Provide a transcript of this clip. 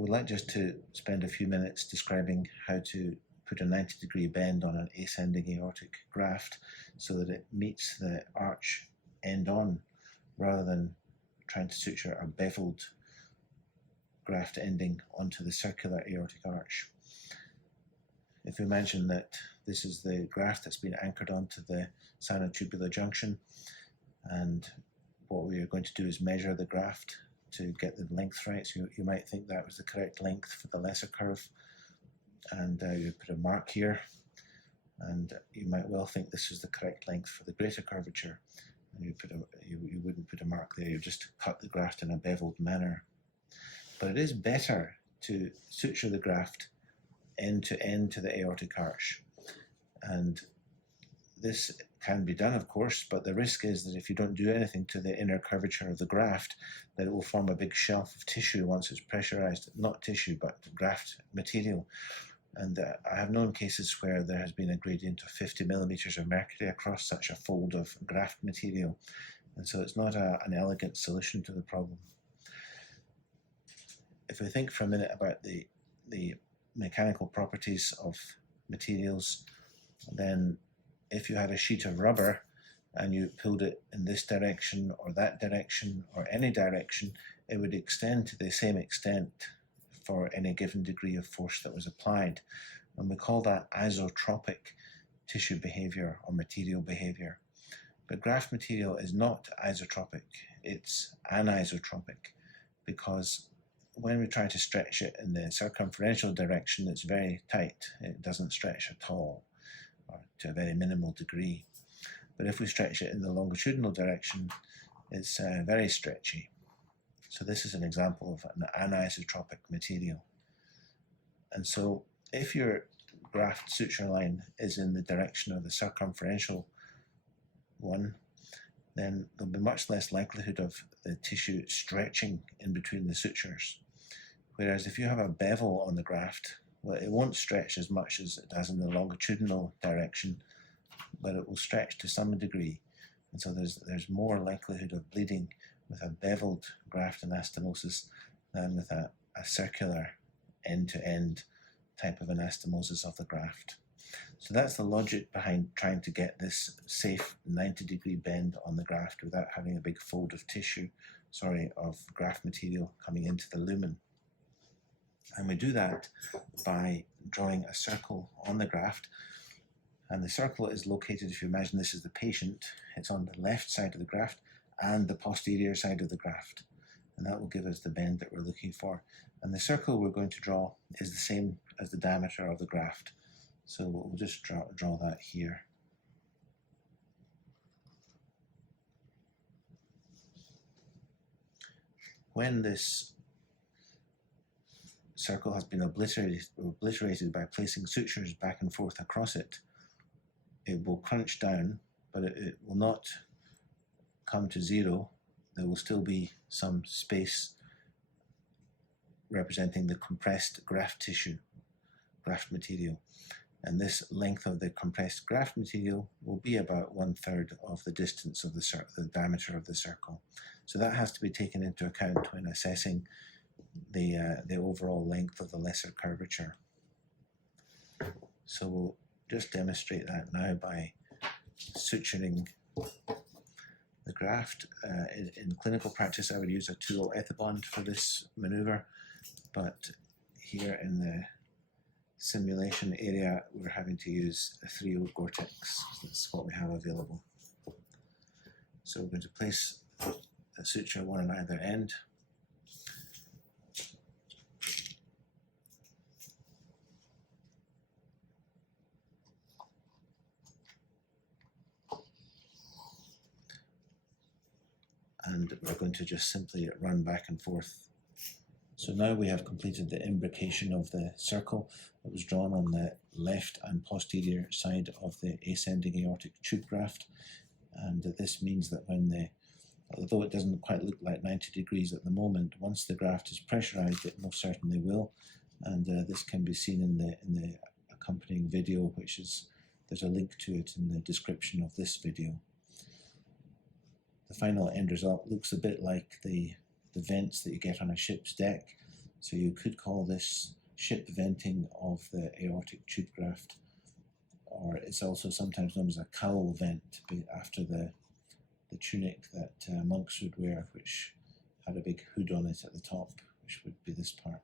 would like just to spend a few minutes describing how to put a 90-degree bend on an ascending aortic graft so that it meets the arch end on, rather than trying to suture a beveled graft ending onto the circular aortic arch. If we imagine that this is the graft that's been anchored onto the sinotubular junction, and what we are going to do is measure the graft to get the length right. So you might think that was the correct length for the lesser curve, and you put a mark here, and you might well think this is the correct length for the greater curvature, and you wouldn't put a mark there, you just cut the graft in a beveled manner. But it is better to suture the graft end to end to the aortic arch, and this can be done, of course, but the risk is that if you don't do anything to the inner curvature of the graft, that it will form a big shelf of tissue once it's pressurized, not tissue but graft material. And I have known cases where there has been a gradient of 50 millimeters of mercury across such a fold of graft material, and so it's not an elegant solution to the problem. If we think for a minute about the mechanical properties of materials, then if you had a sheet of rubber and you pulled it in this direction or that direction or any direction, it would extend to the same extent for any given degree of force that was applied. And we call that isotropic tissue behavior or material behavior. But graft material is not isotropic, it's anisotropic, because when we try to stretch it in the circumferential direction, it's very tight. It doesn't stretch at all, or to a very minimal degree. But if we stretch it in the longitudinal direction, it's very stretchy. So this is an example of an anisotropic material. And so if your graft suture line is in the direction of the circumferential one, then there'll be much less likelihood of the tissue stretching in between the sutures. Whereas if you have a bevel on the graft, well, it won't stretch as much as it does in the longitudinal direction, but it will stretch to some degree. And so there's more likelihood of bleeding with a beveled graft anastomosis than with a circular end-to-end type of anastomosis of the graft. So that's the logic behind trying to get this safe 90-degree bend on the graft without having a big fold of of graft material coming into the lumen. And we do that by drawing a circle on the graft. And the circle is located, if you imagine this is the patient, it's on the left side of the graft and the posterior side of the graft. And that will give us the bend that we're looking for. And the circle we're going to draw is the same as the diameter of the graft. So we'll just draw that here. When this circle has been obliterated by placing sutures back and forth across it, it will crunch down, but it will not come to zero. There will still be some space representing the compressed graft tissue, graft material. And this length of the compressed graft material will be about 1/3 of the distance of the diameter of the circle. So that has to be taken into account when assessing the overall length of the lesser curvature. So we'll just demonstrate that now by suturing the graft. In clinical practice, I would use a 2O ethibond for this maneuver, but here in the simulation area, we're having to use a 3O Gore-Tex. That's what we have available. So we're going to place a suture one on either end. And we're going to just simply run back and forth. So now we have completed the imbrication of the circle that was drawn on the left and posterior side of the ascending aortic tube graft. And this means that although it doesn't quite look like 90 degrees at the moment, once the graft is pressurized, it most certainly will. And this can be seen in the accompanying video, there's a link to it in the description of this video. The final end result looks a bit like the vents that you get on a ship's deck. So you could call this ship venting of the aortic tube graft, or it's also sometimes known as a cowl vent after the tunic that monks would wear, which had a big hood on it at the top, which would be this part.